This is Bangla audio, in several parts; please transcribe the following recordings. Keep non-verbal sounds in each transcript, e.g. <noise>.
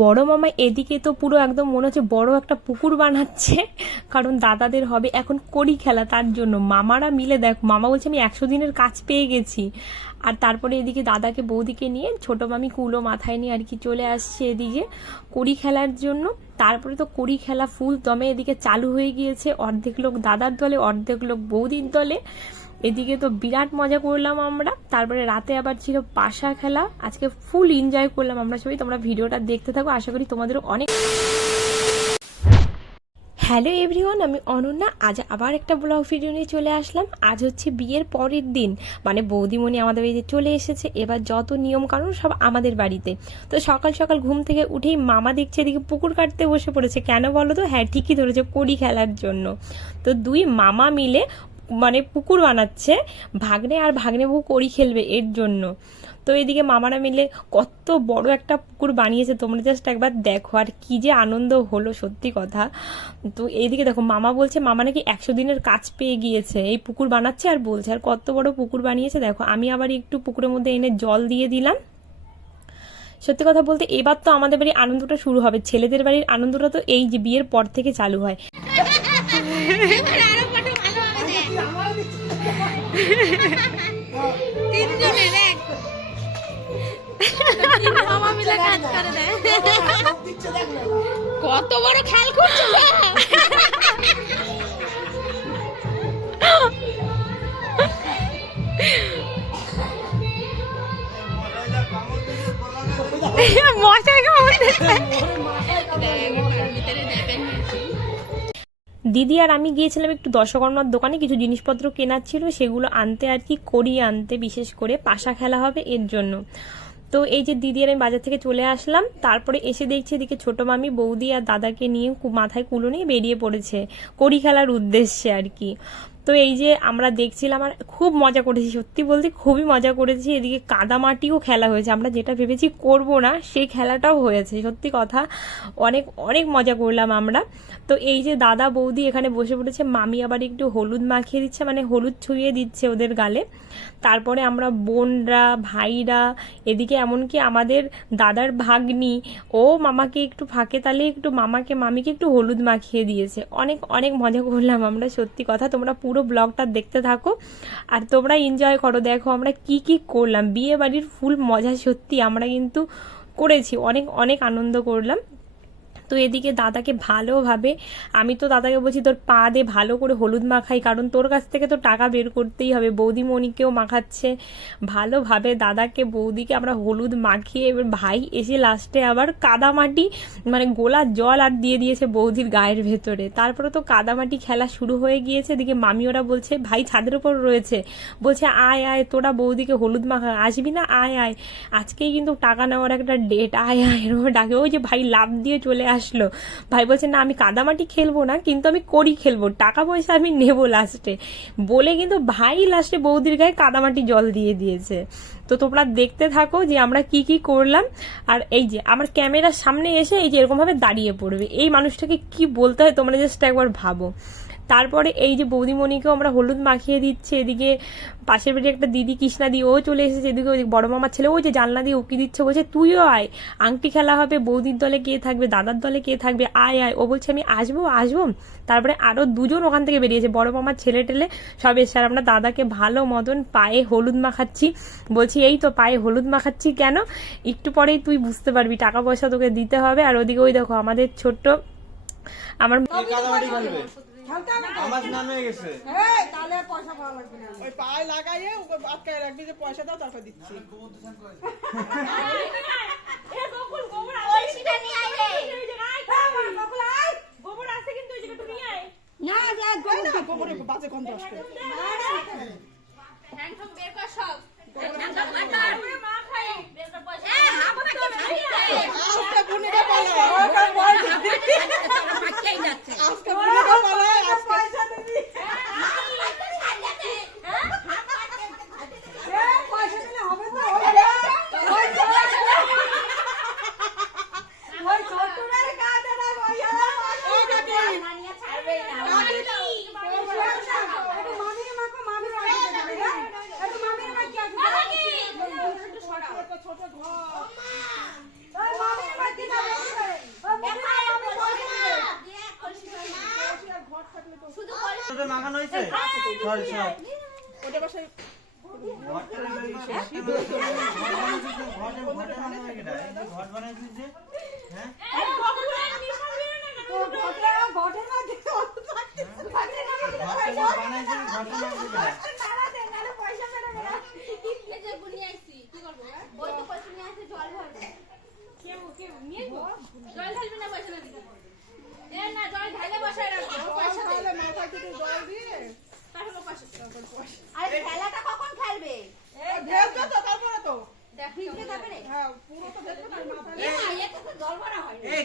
বড় মামা এদিকে তো পুরো একদম মনে হচ্ছে বড় একটা পুকুর বানাচ্ছে, কারণ দাদাদের হবে এখন কড়ি খেলা, তার জন্য। মামারা মিলে দেখ, মামা বলছে আমি একশো দিনের কাজ পেয়ে গেছি। আর তারপরে এদিকে দাদাকে বৌদিকে নিয়ে ছোট মামি কুলো মাথায় নিয়ে আর কি চলে আসছে এদিকে কড়ি খেলার জন্য। তারপরে তো কড়ি খেলা ফুল দমে এদিকে চালু হয়ে গিয়েছে, অর্ধেক লোক দাদার দলে, অর্ধেক লোক বৌদির দলে। এদিকে তো বিরাট মজা করলাম আমরা, তারপরে রাতে আবার ছিল পাশা খেলা, আজকে ফুল এনজয় করলাম আমরা সবাই, তোমরা ভিডিওটা দেখতে থাকো, আশা করি তোমাদেরও অনেক হ্যালো এভরিওয়ান আমি অনন্যা, আজ আবার একটা ব্লগ ভিডিও নিয়ে চলে আসলাম, আজ হচ্ছে বিয়ের পরের দিন মানে বৌদিমণি আমাদের বাড়িতে চলে এসেছে, এবার যত নিয়ম কানুন সব আমাদের বাড়িতে। তো সকাল সকাল ঘুম থেকে উঠেই মামা দেখছে এদিকে পুকুর কাটতে বসে পড়েছে, কেন বলো তো? হ্যাঁ ঠিকই ধরেছে, কড়ি খেলার জন্য। তো দুই মামা মিলে মানে পুকুর বানাচ্ছে, ভাগ্নে আর ভাগ্নে বউ করি খেলবে এর জন্য। তো এদিকে মামারা মিলে কত বড় একটা পুকুর বানিয়েছে, তোমরা জাস্ট একবার দেখো, আর কি যে আনন্দ হলো সত্যি কথা। তো এইদিকে দেখো, মামা বলছে, মামা নাকি একশো দিনের কাজ পেয়ে গিয়েছে, এই পুকুর বানাচ্ছে আর বলছে, আর কত বড় পুকুর বানিয়েছে দেখো, আমি আবার একটু পুকুরের মধ্যে এনে জল দিয়ে দিলাম। সত্যি কথা বলতে, এবার তো আমাদের বাড়ির আনন্দটা শুরু হবে, ছেলেদের বাড়ির আনন্দটা তো এই যে বিয়ের পর থেকে চালু হয়। <laughs> তিনজনে দেখ তিন মামা মিলে কাজ করে দেয় কত বড় খেয়াল করছ <laughs> মশাই দিদি আর আমি গিয়েছিলাম একটু দশকর্মার দোকানে, কিছু জিনিসপত্র কেনার ছিল, সেগুলো আনতে আর কি করিয়ে আনতে, বিশেষ করে পাশা খেলা হবে এর জন্য। তো এই যে দিদি আর আমি বাজার থেকে চলে আসলাম, তারপরে এসে দেখছি এদিকে ছোট মামি, বৌদি আর দাদাকে নিয়ে মাথায় কুলো নিয়ে বেরিয়ে পড়েছে। কড়ি খেলার উদ্দেশ্যে আর কি। তো এই যে আমরা দেখছিলাম আর খুব মজা করেছি, সত্যি বলতে খুবই মজা করেছি। এদিকে কাদামাটিও খেলা হয়েছে, আমরা যেটা ভেবেছি করব না, সেই খেলাটাও হয়েছে, সত্যি কথা। অনেক অনেক মজা করলাম আমরা। তো এই যে দাদা বৌদি এখানে বসে পড়েছে, মামি আবার একটু হলুদ মাখিয়ে দিচ্ছে মানে হলুদ ছুঁয়ে দিচ্ছে ওদের গালে। তারপরে আমরা বোনরা, ভাইরা, এদিকে এমনকি আমাদের দাদার ভাগ্নি, ও মামাকে একটু ফাঁকে তালে একটু মামাকে, মামিকে একটু হলুদ মাখিয়ে দিয়েছে। অনেক অনেক মজা করলাম আমরা, সত্যি কথা। তোমরা পুরো ব্লগটা দেখতে থাকো। আর তোমরা এনজয় করো। দেখো, আমরা কি কি করলাম। বিয়ে বাড়ির ফুল মজা সত্যি আমরা কিন্তু করেছি। অনেক অনেক আনন্দ করলাম। তো এদিকে দাদাকে ভালোভাবে, আমি তো দাদাকে বলছি, তোর পা দে, ভালো করে হলুদ মাখাই, কারণ তোর কাছ থেকে তো টাকা বের করতেই হবে। বৌদিমণিকেও মাখাচ্ছে। ভালোভাবে দাদাকে, বৌদিকে আমরা হলুদ মাখিয়ে, এবার ভাই এসে লাস্টে আবার কাদামাটি মানে গোলা জল আর দিয়ে দিয়েছে বৌদির গায়ের ভেতরে। তারপরে তো কাদামাটি খেলা শুরু হয়ে গিয়েছে। এদিকে মামি ওরা বলছে, ভাই ছাদের উপর রয়েছে। বলছে, আয় আয়, তোরা বৌদিকে হলুদ মাখা, আসবি না? আয় আয়। আজকেই কিন্তু টাকা নেওয়ার একটা ডেট আয় আয়, এরকম ডাকে। ওই যে ভাই লাভ দিয়ে চলে আসলো। ভাই বলছে, না, আমি কাদামাটি খেলব না, কিন্তু আমি করি খেলব, টাকা পয়সা আমি নেব লাস্টে বলে কিন্তু ভাই লাস্টে বৌদির গায়ে কাদামাটি জল দিয়ে দিয়েছে। তো তোমরা দেখতে থাকো যে আমরা কি কি করলাম। আর এই যে, আমার ক্যামেরার সামনে এসে এই যে এরকমভাবে দাঁড়িয়ে পড়বে। এই মানুষটাকে কি বলতে হয় তোমরা জাস্ট একবার ভাবো। তারপরে এই যে বৌদিমণিকেও আমরা হলুদ মাখিয়ে দিচ্ছে, এদিকে পাশের বাড়ির একটা দিদি কৃষ্ণা দি, ও চলে এসেছে, এদিকে ওই বড় মামার ছেলে, ওই যে জানলা দিয়ে উকি দিচ্ছে, বলছে, তুইও আয়, আংটি খেলা হবে, বৌদির দলে কে থাকবে, দাদার দলে কে থাকবে, আয় আয়। ও বলছে, আমি আসব আসব। তারপরে আরও দুজন ওখান থেকে বেরিয়েছে, বড় মামার ছেলে টেলে সব এসে আর আমরা দাদাকে ভালো মতন পায়ে হলুদ মাখাচ্ছি। বলছি, এই তো পায়ে হলুদ মাখাচ্ছি কেন? একটু পরেই তুই বুঝতে পারবি, টাকা পয়সা তোকে দিতে হবে। আর ওদিকে ওই দেখো, আমাদের ছোট্ট, আমার আমার স্নান হয়ে গেছে। ওই পায়ে লাগাইয়ে ওকে আটকায় রাখবি যে পয়সা দাও তারপর দিচ্ছি। কলসিটা নিয়ে আয় রে। না যা তাই না গোবরে বাজে গন্ধ আসবে হ্যান্ডফোন বের কর সব হ্যান্ডফোন বের কর মা খাই বের কর পয়সা এ হাবনা কি খাই আজকে বুনিটা পালায় আজকে বুনিটা পালায় আজকে ও কাকি ছাড়বে না কাকি দেখানো হয়েছে সরি সরি ওটা বাসায় ঘট বানাইছিস যে হ্যাঁ ঘট বানাইছিস ঘট বানাইছিস এই যে বুনি আইছি কি তো পয়সা নিয়ে আসে জল ভরবে জল ঢালবি না পয়সা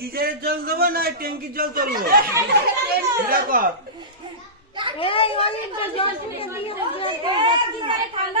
গিজারের জল দেবো। না ট্যাঙ্কির জল চলবো ঠান্ডা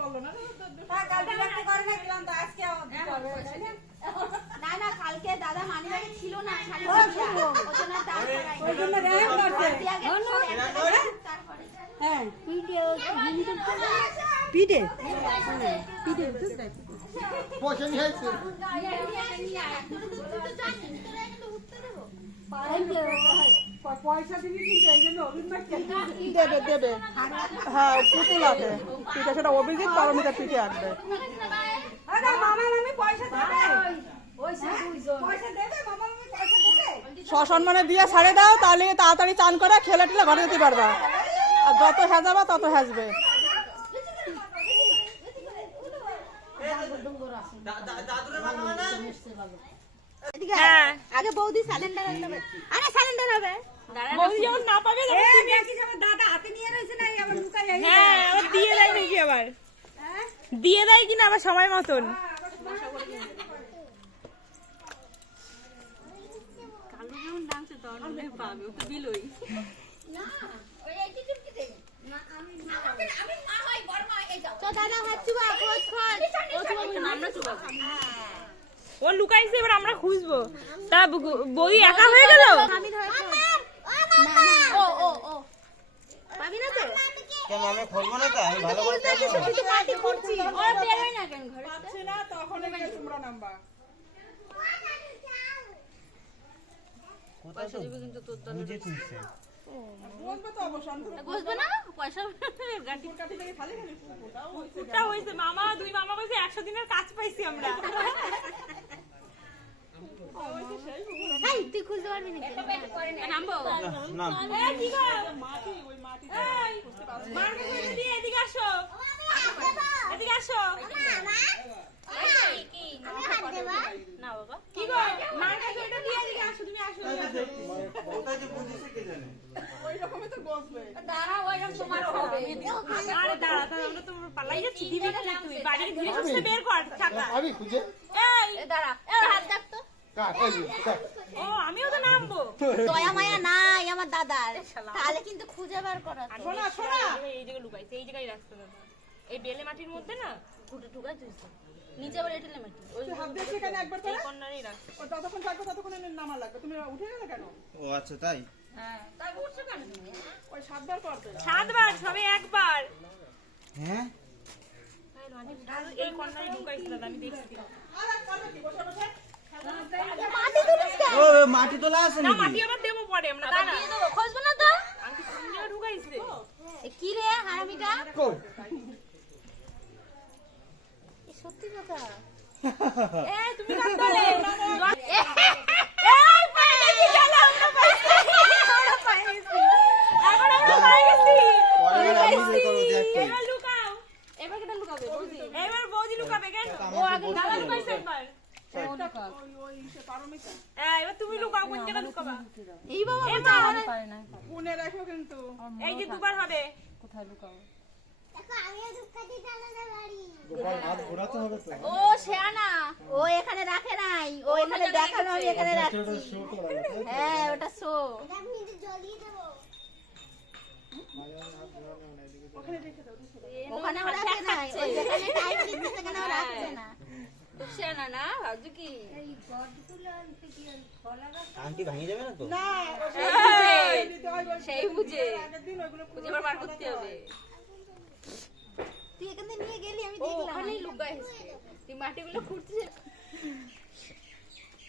করল না না না কালকে দাদা মানি ব্যাগে ছিল না করাই। দিয়ে আগে সব তারপরে পয়সা নিয়ে আসছে নিয়ে দেবো। দেবে হ্যাঁ পুতুল আছে পিঠে সেটা অভিজিৎ পারমিতার পিঠে আসবে সসম্মানে দিয়ে ছাড়ে দাও তাহলে তাড়াতাড়ি চান করে খেলে টেলে ঘরে যেতে পারবা আর যত হেজাবা তত হেজবে দাদুরে বানাবে না হ্যাঁ আগে বৌদি স্যালেন্ডার হবে। আরে স্যালেন্ডার হবে। বৌদি যখন না পাবে তখন তুমি- হ্যাঁ আবার দিয়ে দেয় নাকি আবার? দিয়ে দেয় কিনা আবার সময় মতন। না ওই এইটি চুপটি দে না আমি না আমি মা হই বড় এই যাও। তো দাদা হাত চুবা খোঁজ খোঁজ ও চুবা আমরা চুবা ও লুকাইছে এবার আমরা খুঁজবো। তা বু- বৌদি একা হয়ে গেল? আমি ধরে না না ও ও ও। পাবি না তো? কেন আমি খুলবো না তো? আমি ভালো করে খুলবো তুই তো পার্টি বের হয় না কেন ঘরে? পাচ্ছে না তখন তোমরা নাম্বার কোথায় তো বুঝে তুলছে। বলবে তো অবশ্য আমি তো বসবে না? পয়সা ফুল কাঠি থেকে খালি খালি ওটাও হয়েছে তা হয়েছে মামা দুই মামা কইছে একশো দিনের কাজ পাইছি আমরা এই তুই খুঁজতে পারবি না নামবো এদিকে আসো কি গো এটা দিয়ে এদিকে আসো তুমি আসো কোথায় যে বুঝেছে কে জানে ওই রকমই তো বসবে দাঁড়া ওইরকম তোমারও হবে আরে দাঁড়া দাঁড়া আমরা তো পালাই যাচ্ছি দিবি না তুই বের কর টাকা আমি খুঁজে এই দাঁড়া এ হাত দেখ তো কাট এই কাট। ও আমিও তো নামবো। দয়া মায়া নাই আমার দাদার। তাহলে কিন্তু খুঁজে বার করা তো। শোনা শোনা। এই জায়গায় লুকাইছে এই জায়গায় রাখতে দাদা। এই বেলে মাটির মধ্যে না? ঠুকে ঠুকা তুইছে। নিচে আবার এটেলে মাটি। ওই হাত দিয়ে সেখানে একবার করে কর্নারেই রাখ ও যতক্ষণ থাকবে ততক্ষণ নামা লাগবে। তুমি উঠে গেলে কেন? ও আচ্ছা তাই? হ্যাঁ। তাই উঠছো কেন তুমি? ওই সাতবার করবে সাতবার সবে একবার। হ্যাঁ? এই কর্নারে ঢুকাইছে দাদা আমি দেখছি। আর এক করবে কি বসে বসে। মাটি কেন ও মাটি তোলা আছে না মাটি আবার দেবো পরে আমরা দাঁড়া। দিয়ে দেবো খুঁজবো না তো? আমি কি রে হারামিটা? কই? সত্যি কথা। <laughs> এ তুমি কাট দলে এই পাইছি চলো আমরা পাইছি আমরা পাইছি এখন আমরা পাই গেছি পরে গেলে আমি বের করব দেখ তুই। এবার লুকাও এবার কেটে লুকাবে বৌদি এবার বৌদি লুকাবে কেন ও আগে দাদা লুকাইছে একবার ওই ওই সে পারমিতা হ্যাঁ, এবার তুমি লুকাও কোন জায়গায় লুকাবা এই বাবা এ মা, পুনে রাখো কিন্তু এই যে দুবার হবে। হবে তো? ও শেয়ানা ও এখানে রাখে নাই। ও এখানে দেখানো আমি এখানে রাখছি। হ্যাঁ ওটা শো ওখানে রাখে নাই। ও টাইম <laughs> দিচ্ছে সেখানে রাখছে না। না ভাবছ কি আংটি ভাঙে যাবে না তো? না সেই বুঝে। বুঝে। আবার বার করতে হবে। তুই এখান থেকে নিয়ে গেলি আমি দেখলাম। ওখানেই লুকায় তুই মাটিগুলো খুঁড়ছিস পাইলে একটু আয় সোজা আমরা তিনজন নামি আবার মাটি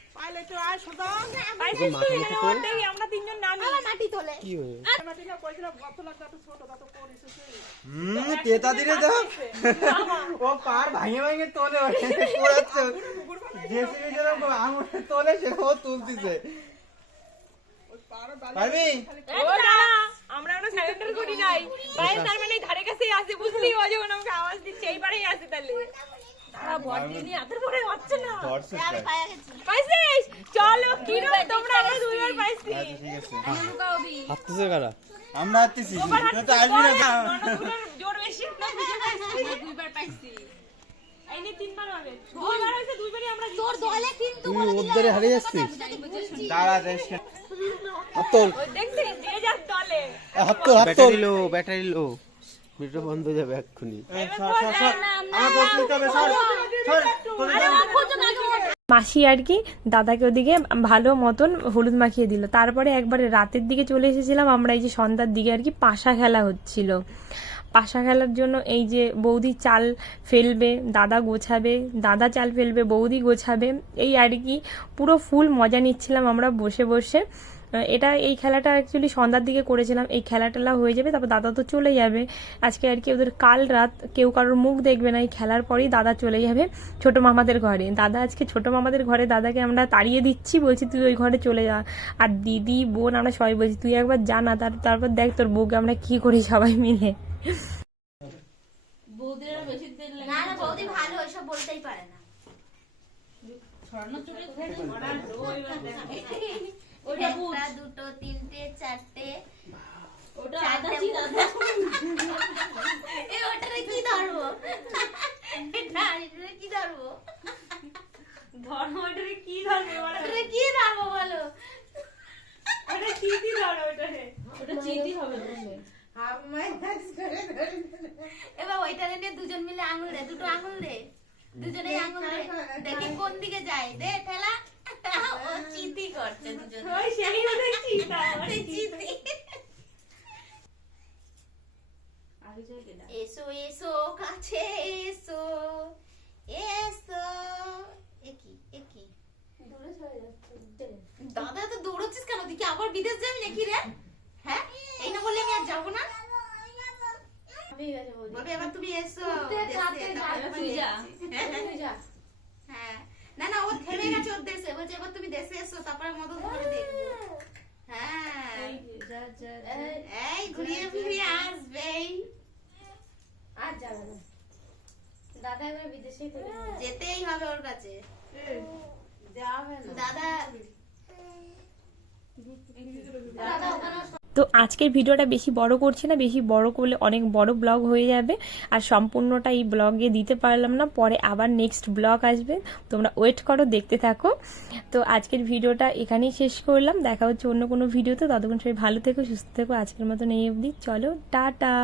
তোলে। ও তুলতিছে। পারবি আমরা সারেন্ডার করি নাই। বাইরে তার মানে ধারে কাছেই আছে বুঝলি? ও যখন আমাকে আওয়াজ দিচ্ছে এই পারেই আছে তাহলে। রে তোমরা আমরা দুইবার পাইছি ঠিক আছে। লুকাবি। হাঁটতেছে কারা? আমরা হাঁটতেছি তুই তো আসবি না। ননদগুলোর জোর বেশি না বুঝে পাইছি দুইবার পাইছি। এই নিয়ে তিনবার হবে। দুইবার হয়েছে দুইবারই আমরা তোর দলে কিন্তু তুই ওদের হারিয়ে দাঁড়া লো ব্যাটারি লো। ভিডিও বন্ধ হয়ে যাবে এক্ষুনি। মাসি আর কি দাদাকে ওদিকে ভালো মতন হলুদ মাখিয়ে দিল। তারপরে একবারে রাতের দিকে চলে এসেছিলাম আমরা এই যে সন্ধ্যার দিকে আর কি পাশা খেলা হচ্ছিল। পাশা খেলার জন্য এই যে বৌদি চাল ফেলবে দাদা গোছাবে দাদা চাল ফেলবে বৌদি গোছাবে এই আর কি পুরো ফুল মজা নিচ্ছিলাম আমরা বসে বসে। এটা এই খেলাটা অ্যাকচুয়ালি সন্ধ্যার দিকে করেছিলাম। এই খেলাটেলা হয়ে যাবে তারপর দাদা তো চলে যাবে। আজকে আর কি ওদের কাল রাত কেউ কারোর মুখ দেখবে না এই খেলার পরেই দাদা চলে যাবে ছোট মামাদের ঘরে। দাদা আজকে ছোট মামাদের ঘরে দাদাকে আমরা তাড়িয়ে দিচ্ছি বলছি তুই ওই ঘরে চলে যা। আর দিদি বোন আমরা সবাই বলছি তুই একবার জানা তার তারপর দেখ তোর বউকে আমরা কি করি সবাই মিলে। বৌদিরা না না বৌদি ভালো এসব বলতেই পারে না। স্বর্ণ একটা দুটো তিনটে চারটে ওটা আদা চিজ আদা এ ওটারে কি ধরবো? এটা এটারে কি ধরবো? ধর্মটারে কি ধরবে ওটারে কি ধরবো বলো? ওটা ধরো ওটারে। ওটা চিঠি হবে এবার ওইটারে নিয়ে দুজন মিলে আঙুল দে দুটো আঙুল দে। দুজনেই আঙুল দেখি কোন দিকে যায়। দে ঠেলা। ও চিতি করছে দুজন। ওই সেই <laughs> চিতি এসো এসো কাছে এসো এসো। চলে যাচ্ছে দাদা তো দৌড়চ্ছিস কেন? তুই কি আবার বিদেশ যাবি নাকি রে? হ্যাঁ? এই না বললে আমি আর যাব না? বলবে এবার তুমি এসো। দেশে, তারপরে তুই যা হ্যাঁ, তুই যা। হ্যাঁ। না না ও থেমে গেছে ওর দেশে। বলছে এবার তুমি দেশে এসো তারপরে মদত করে দেখব। হ্যাঁ। যা যা এই ঘুরিয়ে ফিরিয়ে আসবেই আর যাবে না। দাদা এবার বিদেশেই যেতেই হবে ওর কাছে। দাদা। তো আজকের ভিডিওটা বেশি বড় করছি না, বেশি বড় করলে অনেক বড় ব্লগ হয়ে যাবে। আর সম্পূর্ণটা এই ব্লগে দিতে পারলাম না, পরে আবার নেক্সট ব্লগ আসবে। তোমরা ওয়েট করো, দেখতে থাকো। তো আজকের ভিডিওটা এখানেই শেষ করলাম। দেখা হচ্ছে অন্য কোনো ভিডিওতে। ততক্ষণ সবাই ভালো থেকো, সুস্থ থেকো। আজকের মতন এই অবধি। চলো, টাটা!